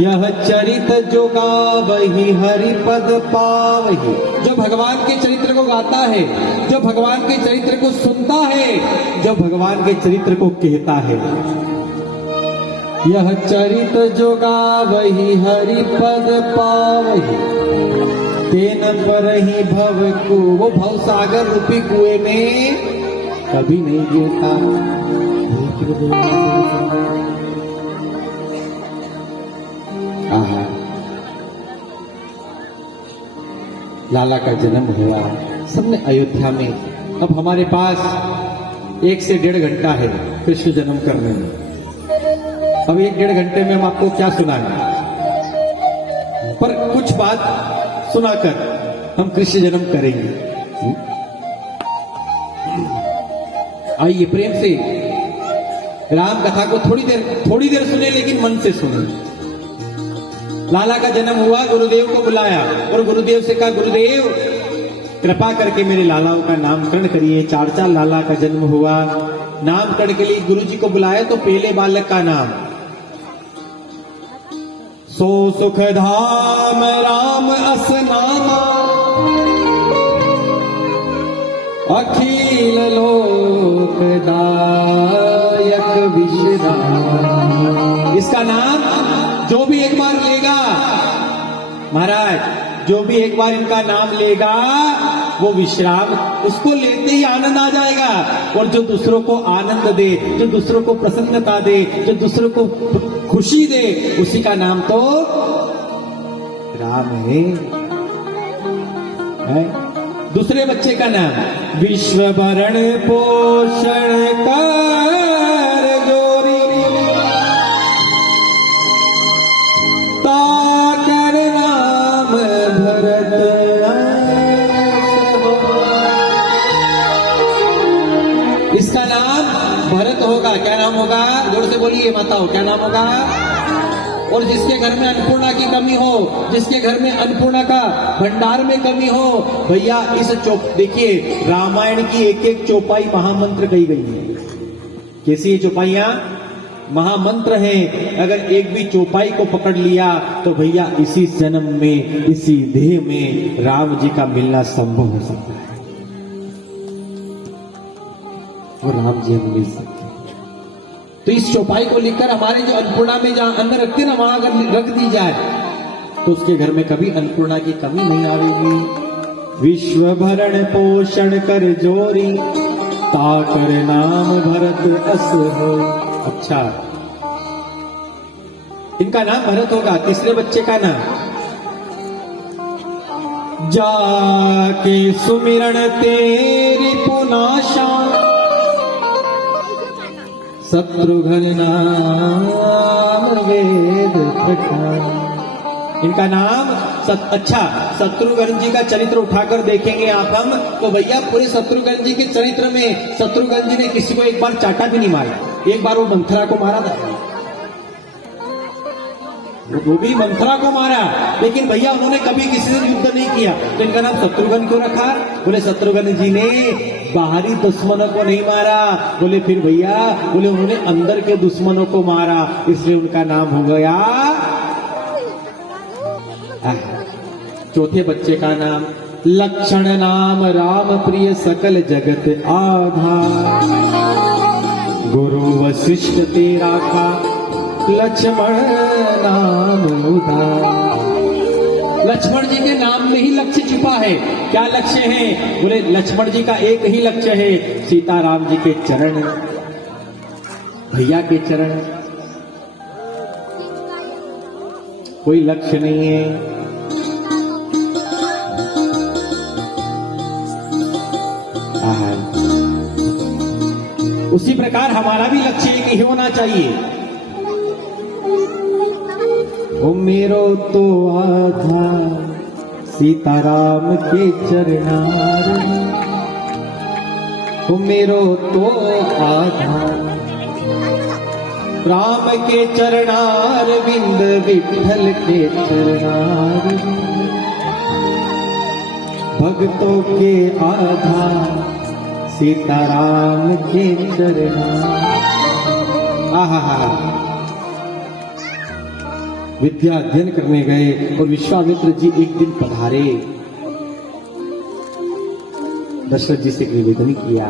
यह चरित जो गावहि हरि पद पावहि। जो भगवान के चरित्र को गाता है, जो भगवान के चरित्र को सुनता है, जो भगवान के चरित्र को कहता है। यह चरित जो गावहि हरि पद पावहि, तेन परहि भव को, वो भव सागर रूपी कुएं में कभी नहीं गिरता। लाला का जन्म हुआ, सबने अयोध्या में। अब हमारे पास 1 से 1.5 घंटा है कृष्ण जन्म करने में। अब 1-1.5 घंटे में हम आपको क्या सुनाएं, पर कुछ बात सुनाकर हम कृष्ण जन्म करेंगे। आइए प्रेम से राम कथा को थोड़ी देर सुने, लेकिन मन से सुने। लाला का जन्म हुआ, गुरुदेव को बुलाया और गुरुदेव से कहा, गुरुदेव कृपा करके मेरे लालाओं का नामकरण करिए। 4 लाला का जन्म हुआ। नामकरण के लिए गुरुजी को बुलाया तो पहले बालक का नाम सो सुख धाम राम असनामा, अखिल लोकदायक विश्राम। इसका नाम जो भी एक बार लेगा, महाराज जो भी एक बार इनका नाम लेगा वो विश्राम, उसको लेते ही आनंद आ जाएगा। और जो दूसरों को आनंद दे, जो दूसरों को प्रसन्नता दे, जो दूसरों को खुशी दे, उसी का नाम तो राम है। दूसरे बच्चे का नाम विश्व भरण पोषण कर जोरी, ताकर नाम भरत। इसका नाम भरत होगा। क्या नाम होगा? जोर से बोलिए माताओं, क्या नाम होगा? और जिसके घर में अन्नपूर्णा की कमी हो, जिसके घर में अन्नपूर्णा का भंडार में कमी हो, भैया इस देखिए रामायण की एक एक चौपाई महामंत्र कही गई है। कैसी ये चौपाइयां? महामंत्र है। अगर एक भी चौपाई को पकड़ लिया तो भैया इसी जन्म में, इसी देह में राम जी का मिलना संभव हो सकता है और राम जी हम मिल सकते हैं। तो इस चौपाई को लिखकर हमारे जो अन्नपूर्णा में जहां अन्न रखते ना, वहां अगर रख दी जाए तो उसके घर में कभी अन्नपूर्णा की कमी नहीं आएगी। विश्व भरण पोषण कर जोरी, ताकर नाम भरत अस हो। अच्छा, इनका नाम भरत होगा। तीसरे बच्चे का नाम जाके सुमिरन तेरी पुनाशा, शत्रुघ्न नाम वेद प्रठान। इनका नाम अच्छा, शत्रुघ्न जी का चरित्र उठाकर देखेंगे आप हम, तो भैया पूरे शत्रुघ्न जी के चरित्र में शत्रुघ्न जी ने किसी को एक बार चाटा भी नहीं मारा। एक बार वो मंथरा को मारा था, वो भी मंथरा को मारा, लेकिन भैया उन्होंने कभी किसी से युद्ध नहीं किया। तो इनका नाम शत्रुघ्न क्यों रखा? बोले शत्रुघ्न जी ने बाहरी दुश्मनों को नहीं मारा। बोले फिर भैया, बोले उन्होंने अंदर के दुश्मनों को मारा, इसलिए उनका नाम हो गया। चौथे बच्चे का नाम लक्षण नाम राम प्रिय सकल जगत आधार, गुरु वशिष्ठ तेरा का लक्ष्मण नाम उधार। लक्ष्मण जी के नाम में ही लक्ष्य छिपा है। क्या लक्ष्य है? बोले लक्ष्मण जी का एक ही लक्ष्य है, सीताराम जी के चरण, भैया के चरण। कोई लक्ष्य नहीं है। उसी प्रकार हमारा भी लक्ष्य एक ही होना चाहिए। ओ मेरो तो आधार सीताराम के चरणार, ओ मेरो तो आधार राम के चरणार बिंद, विठल के चरणार भक्तों के आधार सीताराम के चरणार। आहा, विद्या अध्ययन करने गए और विश्वामित्र जी एक दिन पधारे। दशरथ जी से निवेदन किया,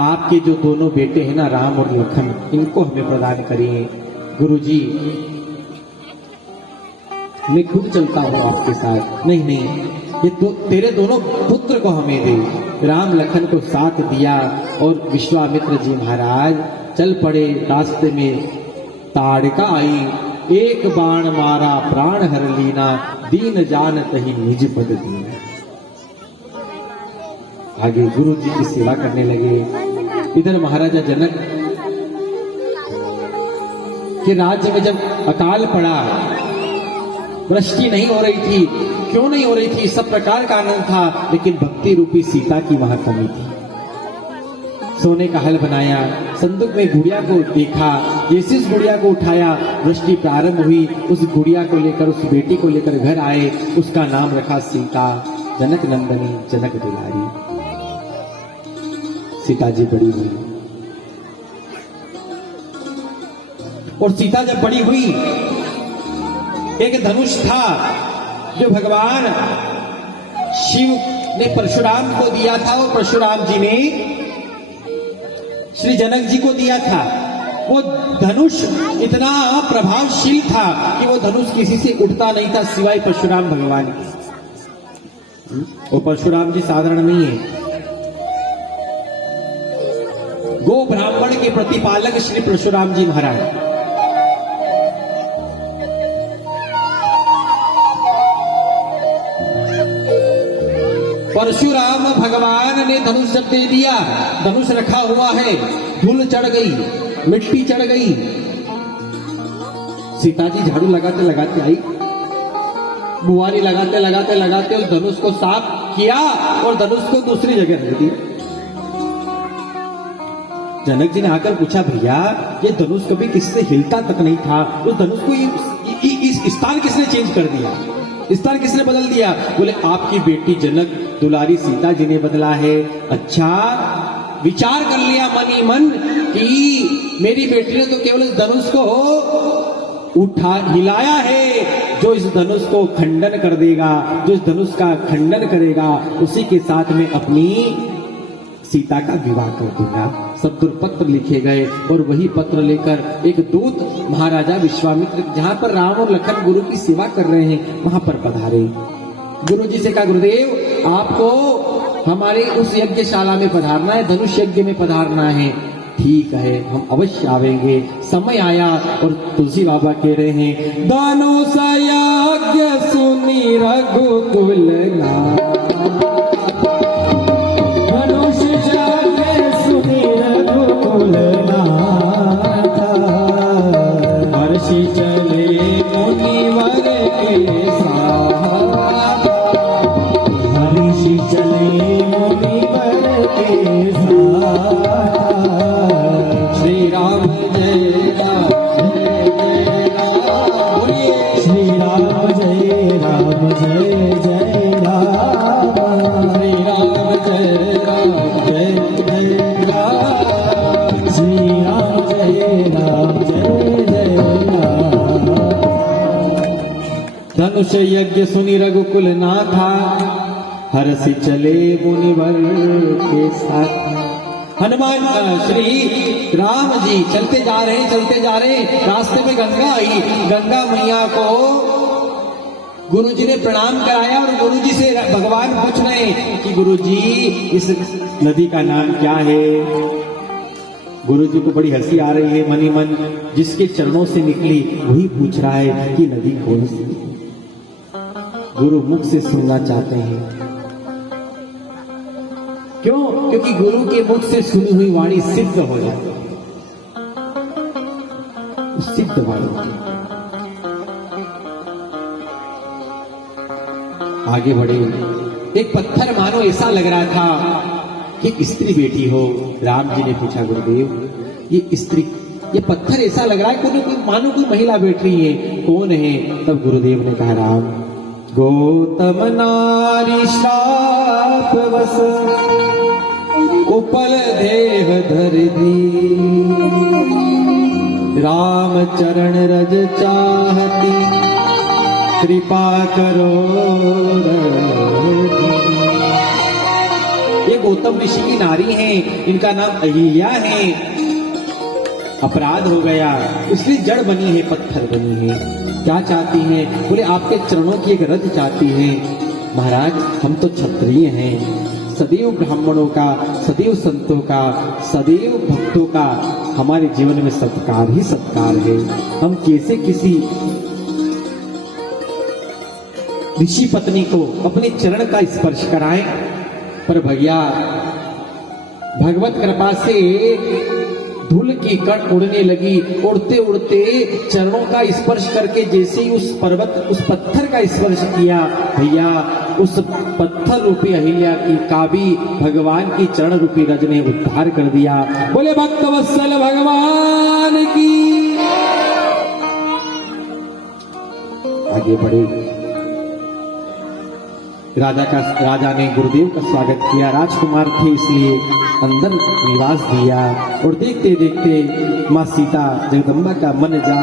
आपके जो दोनों बेटे हैं ना, राम और लखन, इनको हमें प्रदान करिए। गुरुजी, मैं खुद चलता हूं आपके साथ। नहीं नहीं, ये तेरे दोनों पुत्र को हमें दे। राम लखन को साथ दिया और विश्वामित्र जी महाराज चल पड़े। रास्ते में ताड़का आई, एक बाण मारा प्राण हर लीना, दीन जानत ही निज पद दीना। आगे गुरु जी की सेवा करने लगे। इधर महाराजा जनक के राज्य में जब अकाल पड़ा, वृष्टि नहीं हो रही थी। क्यों नहीं हो रही थी? सब प्रकार का आनंद था, लेकिन भक्ति रूपी सीता की वहां कमी थी। सोने का हल बनाया, संदूक में गुड़िया को देखा, जैसे इस गुड़िया को उठाया, वृष्टि प्रारंभ हुई। उस गुड़िया को लेकर, उस बेटी को लेकर घर आए। उसका नाम रखा सीता, जनक नंदनी, जनक दुलारी। सीता जी बड़ी हुई और सीता जब बड़ी हुई, एक धनुष था जो भगवान शिव ने परशुराम को दिया था, और परशुराम जी ने श्री जनक जी को दिया था। वो धनुष इतना प्रभावशील था कि वो धनुष किसी से उठता नहीं था सिवाय परशुराम भगवान के। वो परशुराम जी साधारण नहीं है। गो ब्राह्मण के प्रतिपालक श्री परशुराम जी महाराज। परशुराम भगवान ने धनुष जब दे दिया, धनुष रखा हुआ है, धूल चढ़ गई, मिट्टी चढ़ गई। सीता जी झाड़ू लगाते लगाते आई, बुआरी लगाते लगाते लगाते उस धनुष को साफ किया और धनुष को दूसरी जगह रख दिया। जनक जी ने आकर पूछा, भैया ये धनुष कभी किससे हिलता तक नहीं था, उस धनुष को इस स्थान किसने चेंज कर दिया, स्थान किसने बदल दिया? बोले आपकी बेटी जनक दुलारी सीता जी ने बदला है। अच्छा, विचार कर लिया मन ही मन कि मेरी बेटी ने तो केवल इस धनुष को उठा हिलाया है। जो इस धनुष को खंडन कर देगा, जो इस धनुष का खंडन करेगा, उसी के साथ में अपनी सीता का विवाह कर दूंगा। सब पत्र लिखे गए और वही पत्र लेकर एक दूत महाराजा विश्वामित्र, जहां पर राम और लखन गुरु की सेवा कर रहे हैं, वहां पर पधारे। गुरु जी से कहा, गुरुदेव आपको हमारे उस यज्ञशाला में पधारना है, धनुष यज्ञ में पधारना है। ठीक है, हम अवश्य आवेंगे। समय आया और तुलसी बाबा कह रहे हैं, धनुष यज्ञ सुनी रघुकुल नाथ, हर्षि चले मुनिवर के साथ, हर्षि चले मुनिवर के साथ। श्री राम जय राम जय जय राम, श्री राम जय राम जय जय राम, श्री राम जय राम जय जय राम, श्री राम जय राम जय जय राम। धनुष यज्ञ सुनी रघुकुल नाथा, हर्षि चले मुनिवर के साथ। हनुमान श्री राम जी चलते जा रहे, रास्ते में गंगा आई। गंगा मैया को गुरुजी ने प्रणाम कराया और गुरुजी से भगवान पूछ रहे कि गुरुजी इस नदी का नाम क्या है? गुरुजी को बड़ी हंसी आ रही है, मनी मन जिसके चरणों से निकली वही पूछ रहा है कि नदी कौन सी? गुरु मुख से सुनना चाहते हैं। क्यों? क्योंकि गुरु के मुख से सुनी हुई वाणी सिद्ध हो जाती है, सिद्ध वाणी। आगे बढ़े, एक पत्थर मानो ऐसा लग रहा था कि स्त्री बेटी हो। राम जी ने पूछा, गुरुदेव ये स्त्री, ये पत्थर ऐसा लग रहा है कोई मानो कोई महिला बैठ रही है, कौन है? तब गुरुदेव ने कहा, राम गौतम नारी शाप वस, उपल देह धर दी, राम चरण रज चाहती कृपा करो। ये गौतम ऋषि की नारी हैं, इनका नाम अहिल्या है। अपराध हो गया इसलिए जड़ बनी है, पत्थर बनी है। क्या चाहती हैं? बोले आपके चरणों की एक रज चाहती है। महाराज हम तो क्षत्रिय हैं, सदैव ब्राह्मणों का, सदैव संतों का, सदैव भक्तों का हमारे जीवन में सत्कार ही सत्कार है। हम कैसे किसी ऋषि पत्नी को अपने चरण का स्पर्श कराएं? पर भैया भगवत कृपा से धूल की कण उड़ने लगी। उड़ते उड़ते चरणों का स्पर्श करके जैसे ही उस पर्वत, उस पत्थर का स्पर्श किया, भैया उस पत्थर रूपी अहिल्या की का भी भगवान की चरण रूपी रज ने उद्धार कर दिया। बोले भक्त वत्सल भगवान की। आगे बढ़े। राजा ने गुरुदेव का स्वागत किया। राजकुमार थे इसलिए अंदर निवास दिया। और देखते देखते माँ सीता जगदम्बा का मन जा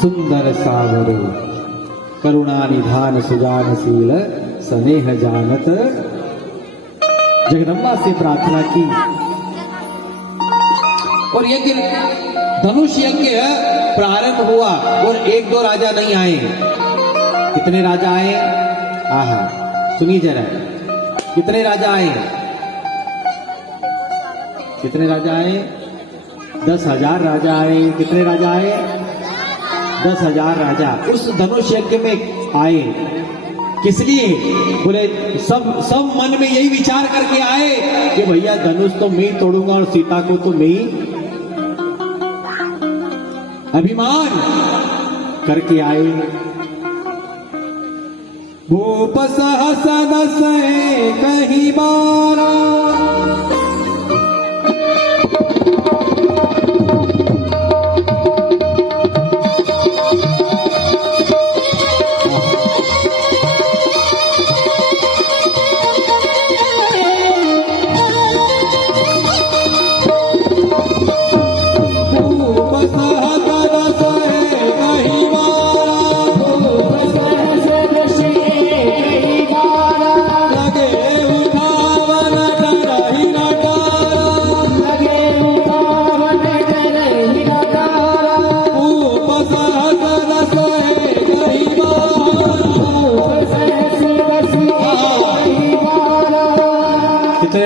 सुंदर सागर करुणा निधान सुजानशील स्नेह जानत। जगदम्बा से प्रार्थना की और यज्ञ धनुष यज्ञ प्रारंभ हुआ और एक दो राजा नहीं आए। कितने राजा आए? आहा सुनिए जरा, कितने राजा आए? कितने राजा आए? 10,000 राजा आए। कितने राजा आए? 10,000 राजा उस धनुष यज्ञ में आए। किस लिए? बोले सब मन में यही विचार करके आए कि भैया धनुष तो मैं ही तोड़ूंगा और सीता को तो मैं ही, अभिमान करके आए। भूप सहस दस कहीं बारा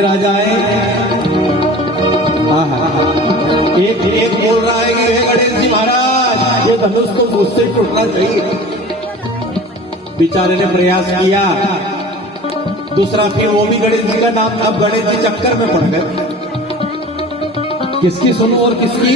राजा है। एक बोल रहा है कि हे गणेश जी महाराज ये धनुष को मुझसे टूटना चाहिए। बेचारे ने प्रयास किया। दूसरा फिर वो भी गणेश जी का नाम, अब गणेश जी चक्कर में पड़ गए। किसकी सुनो और किसकी?